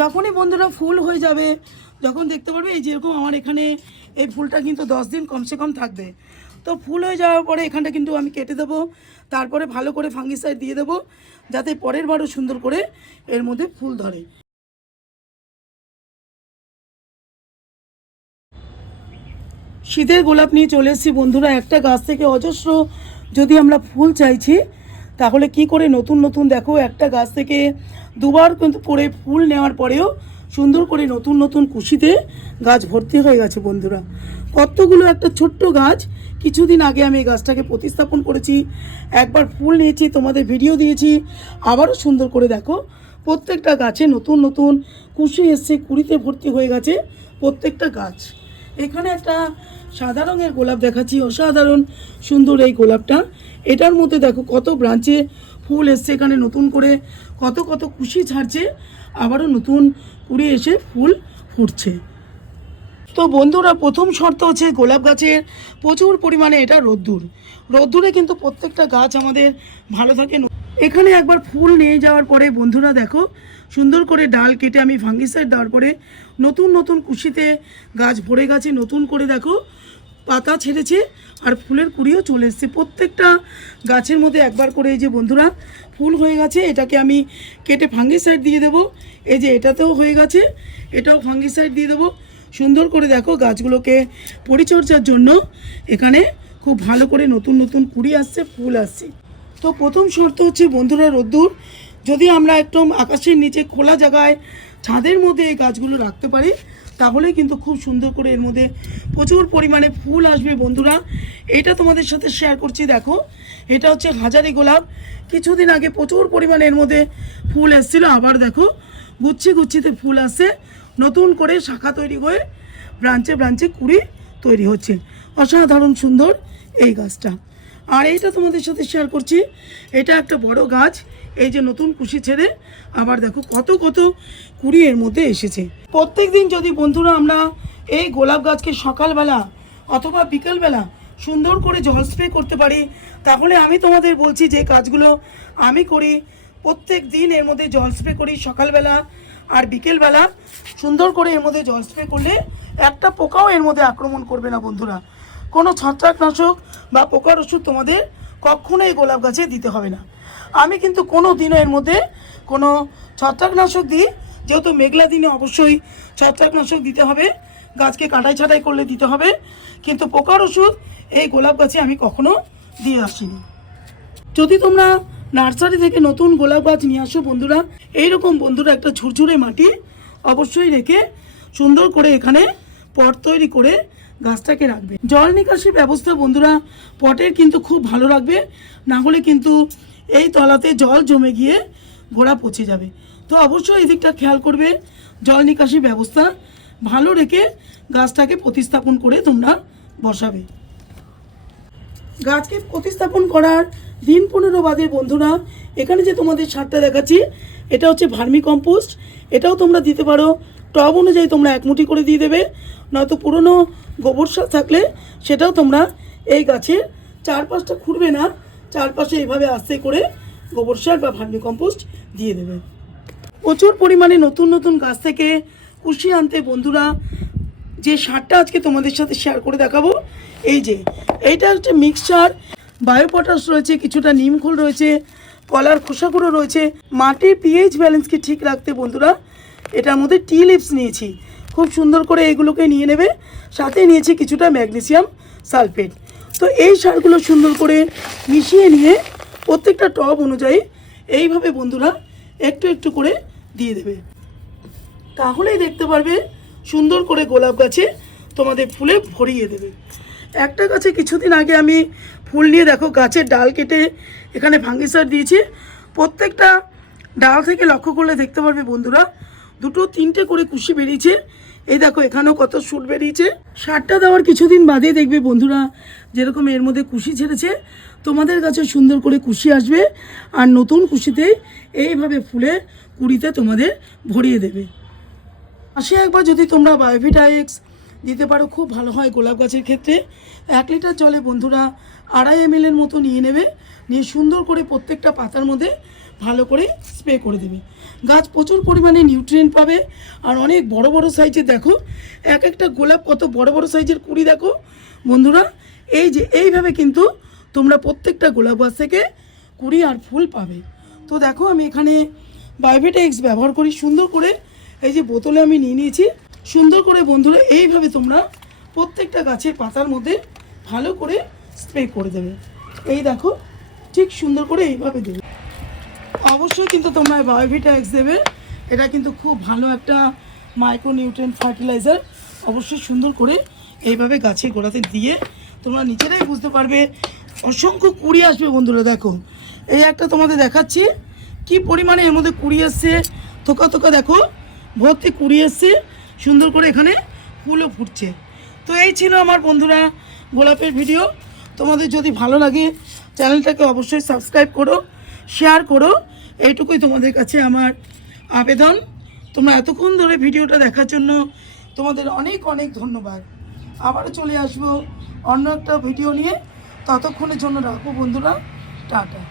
যখনই বন্ধুরা ফুল হয়ে যাবে, যখন দেখতে পারবে এই যেরকম আমার এখানে এই ফুলটা কিন্তু 10 দিন কমসে কম থাকবে। তো ফুল হয়ে যাওয়ার পরে এখানটা কিন্তু আমি কেটে দেবো, তারপরে ভালো করে ফাঙ্গিসাইড দিয়ে দেবো, যাতে পরের বারও সুন্দর করে এর মধ্যে ফুল ধরে। শীতের গোলাপ নিয়ে চলে এসেছি বন্ধুরা। একটা গাছ থেকে অজস্র যদি আমরা ফুল চাইছি, তাহলে কি করে নতুন নতুন দেখো একটা গাছ থেকে দুবার কিন্তু করে ফুল নেওয়ার পরেও সুন্দর করে নতুন নতুন কুশিতে গাছ ভর্তি হয়ে গেছে বন্ধুরা। কতগুলো একটা ছোট্ট গাছ, কিছুদিন আগে আমি এই গাছটাকে প্রতিস্থাপন করেছি, একবার ফুল নিয়েছি, তোমাদের ভিডিও দিয়েছি, আবারও সুন্দর করে দেখো প্রত্যেকটা গাছে নতুন নতুন কুশি এসছে, কুড়িতে ভর্তি হয়ে গেছে প্রত্যেকটা গাছ। এখানে একটা সাদা রঙের গোলাপ দেখাচ্ছি, অসাধারণ সুন্দর এই গোলাপটা। এটার মধ্যে দেখো কত ব্রাঞ্চে ফুল এসছে, এখানে নতুন করে কত কত কুশি ছাড়ছে, আবারও নতুন কুড়ি এসে ফুল ফুটছে। তো বন্ধুরা, প্রথম শর্ত হচ্ছে গোলাপ গাছের প্রচুর পরিমাণে এটা রোদ্দুরে কিন্তু প্রত্যেকটা গাছ আমাদের ভালো থাকে। এখানে একবার ফুল নিয়ে যাওয়ার পরে বন্ধুরা দেখো সুন্দর করে ডাল কেটে আমি ফাঙ্গিসাইড দেওয়ার পরে নতুন নতুন কুশিতে গাছ ভরে গেছে, নতুন করে দেখো পাতা ছেড়েছে আর ফুলের কুড়িও চলে এসছে প্রত্যেকটা গাছের মধ্যে একবার করে। এই যে বন্ধুরা ফুল হয়ে গেছে, এটাকে আমি কেটে ফাঙ্গিসাইড দিয়ে দেবো। এই যে এটাতেও হয়ে গেছে, এটাও ফাঙ্গিসাইড দিয়ে দেবো। সুন্দর করে দেখো গাছগুলোকে পরিচর্যার জন্য এখানে খুব ভালো করে নতুন নতুন কুড়ি আসছে, ফুল আসছে। তো প্রথম শর্ত হচ্ছে বন্ধুরা রোদ্দুর। যদি আমরা একদম আকাশের নিচে খোলা জায়গায় ছাদের মধ্যে এই গাছগুলো রাখতে পারি, তাহলে কিন্তু খুব সুন্দর করে এর মধ্যে প্রচুর পরিমাণে ফুল আসবে বন্ধুরা। এটা তোমাদের সাথে শেয়ার করছি। দেখো এটা হচ্ছে হাজারি গোলাপ, কিছুদিন আগে প্রচুর পরিমাণে এর মধ্যে ফুল এসেছিলো, আবার দেখো গুচ্ছিতে ফুল আসছে, নতুন করে শাখা তৈরি হয়ে ব্রাঞ্চে ব্রাঞ্চে কুড়ি তৈরি হচ্ছে। অসাধারণ সুন্দর এই গাছটা। আর এইটা তোমাদের সাথে শেয়ার করছি, এটা একটা বড় গাছ, এই যে নতুন কুশি ছেড়ে আবার দেখো কত কত কুড়ি এর মধ্যে এসেছে। প্রত্যেক দিন যদি বন্ধুরা আমরা এই গোলাপ গাছকে সকালবেলা অথবা বিকালবেলা সুন্দর করে জল স্প্রে করতে পারি, তাহলে আমি তোমাদের বলছি যে কাজগুলো আমি করি, প্রত্যেক দিন এর মধ্যে জল স্প্রে করি সকালবেলা আর বিকেলবেলা, সুন্দর করে এর মধ্যে জল স্প্রে করলে একটা পোকাও এর মধ্যে আক্রমণ করবে না বন্ধুরা। কোনো ছত্রাকনাশক বা পোকার ওষুধ তোমাদের কখনো এই গোলাপ গাছে দিতে হবে না। আমি কিন্তু কোনো দিনও এর মধ্যে কোনো ছত্রাকনাশক দিই, যেহেতু মেঘলা দিনে অবশ্যই ছত্রাকনাশক দিতে হবে, গাছকে কাটাই ছাটাই করলে দিতে হবে, কিন্তু পোকার ওষুধ এই গোলাপ গাছে আমি কখনো দিয়ে আসিনি। যদি তোমরা নার্সারি থেকে নতুন গোলাপ গাছ নিয়ে আসো বন্ধুরা, এইরকম বন্ধুরা একটা ঝুরঝুরে মাটি অবশ্যই রেখে সুন্দর করে এখানে পট তৈরি করে গাছটাকে রাখবে। জল নিকাশির ব্যবস্থা বন্ধুরা পটের কিন্তু খুব ভালো রাখবে, না হলে কিন্তু এই তলাতে জল জমে গিয়ে গোড়া পচে যাবে। তো অবশ্যই এই দিকটা খেয়াল করবে, জল নিকাশি ব্যবস্থা ভালো রেখে গাছটাকে প্রতিস্থাপন করে তোমরা বসাবে। গাছকে প্রতিস্থাপন করার দিন 15 বাদে বন্ধুরা এখানে যে তোমাদের সারটা দেখাচ্ছি, এটা হচ্ছে ভার্মি কম্পোস্ট। এটাও তোমরা দিতে পারো, টব অনুযায়ী তোমরা 1 মুঠি করে দিয়ে দেবে, নয়তো পুরনো গোবর সার থাকলে সেটাও তোমরা এই গাছের চারপাশটা খুঁড়বে না, চারপাশে এইভাবে আস্তে করে গোবর সার বা ভার্মি কম্পোস্ট দিয়ে দেবে। প্রচুর পরিমাণে নতুন নতুন গাছ থেকে কুশি আনতে বন্ধুরা যে সারটা আজকে তোমাদের সাথে শেয়ার করে দেখাবো, এই যে এইটা হচ্ছে মিক্সচার, বায়ো পটাশ রয়েছে, কিছুটা নিমখোল রয়েছে, কলার খোসাগুলো রয়েছে। মাটির পিএইচ ব্যালেন্সকে ঠিক রাখতে বন্ধুরা এটার মধ্যে টি লিভস নিয়েছি, খুব সুন্দর করে এগুলোকে নিয়ে নেবে, সাথে নিয়েছি কিছুটা ম্যাগনেসিয়াম সালফেট। তো এই সারগুলো সুন্দর করে মিশিয়ে নিয়ে প্রত্যেকটা টব অনুযায়ী এইভাবে বন্ধুরা একটু একটু করে দিয়ে দেবে, তাহলেই দেখতে পারবে সুন্দর করে গোলাপ গাছে তোমাদের ফুলে ভরিয়ে দেবে। একটা গাছে কিছুদিন আগে আমি ফুল নিয়ে দেখো গাছের ডাল কেটে এখানে ফাঙ্গিসাইড দিয়েছি, প্রত্যেকটা ডাল থেকে লক্ষ্য করলে দেখতে পারবে বন্ধুরা 2-3টে করে কুশি বেরিয়েছে। এই দেখো এখানেও কত শুট বেরিয়েছে। সারটা দেওয়ার কিছুদিন বাদে দেখবে বন্ধুরা যেরকম এর মধ্যে কুশি ছেড়েছে, তোমাদের কাছে সুন্দর করে কুশি আসবে আর নতুন কুশিতে এইভাবে ফুলে কুড়িতে তোমাদের ভরিয়ে দেবে। মাসে একবার যদি তোমরা বায়োভিটা এক্স দিতে পারো খুব ভালো হয় গোলাপ গাছের ক্ষেত্রে। 1 লিটার জলে বন্ধুরা 2.5 ml মতো নিয়ে নেবে, নিয়ে সুন্দর করে প্রত্যেকটা পাতার মধ্যে ভালো করে স্প্রে করে দেবে। গাছ প্রচুর পরিমাণে নিউট্রিয়েন্ট পাবে। আর অনেক বড় বড় সাইজের দেখো এক একটা গোলাপ কত বড় বড় সাইজের কুড়ি দেখো বন্ধুরা। এই যে এইভাবে কিন্তু তোমরা প্রত্যেকটা গোলাপ গাছ থেকে কুড়ি আর ফুল পাবে। তো দেখো আমি এখানে বায়োভিটা এক্স ব্যবহার করি সুন্দর করে, এই যে বোতলে আমি নিয়ে নিয়েছি। সুন্দর করে বন্ধুরা এইভাবে তোমরা প্রত্যেকটা গাছের পাতার মধ্যে ভালো করে স্প্রে করে দেবে। এই দেখো ঠিক সুন্দর করে এইভাবে দেবে। অবশ্যই কিন্তু তোমরা বায়োভিটা এক্স দেবে, এটা কিন্তু খুব ভালো একটা মাইক্রোনিউট্রিয়েন্ট ফার্টিলাইজার। অবশ্যই সুন্দর করে এইভাবে গাছের গোড়াতে দিয়ে তোমরা নিজেরাই বুঝতে পারবে অসংখ্য কুড়ি আসবে বন্ধুরা। দেখো এই একটা তোমাদের দেখাচ্ছি কি পরিমাণে এর মধ্যে কুড়ি আসছে, থোকা থোকা দেখো ভর্তি কুড়ি আসছে, সুন্দর করে এখানে ফুলও ফুটছে। তো এই ছিল আমার বন্ধুরা গোলাপের ভিডিও। তোমাদের যদি ভালো লাগে চ্যানেলটাকে অবশ্যই সাবস্ক্রাইব করো, শেয়ার করো, এইটুকুই তোমাদের কাছে আমার আবেদন। তোমরা এতক্ষণ ধরে ভিডিওটা দেখার জন্য তোমাদের অনেক অনেক ধন্যবাদ। আবারও চলে আসবো অন্য একটা ভিডিও নিয়ে, ততক্ষণের জন্য রাখো বন্ধুরা, টাটা।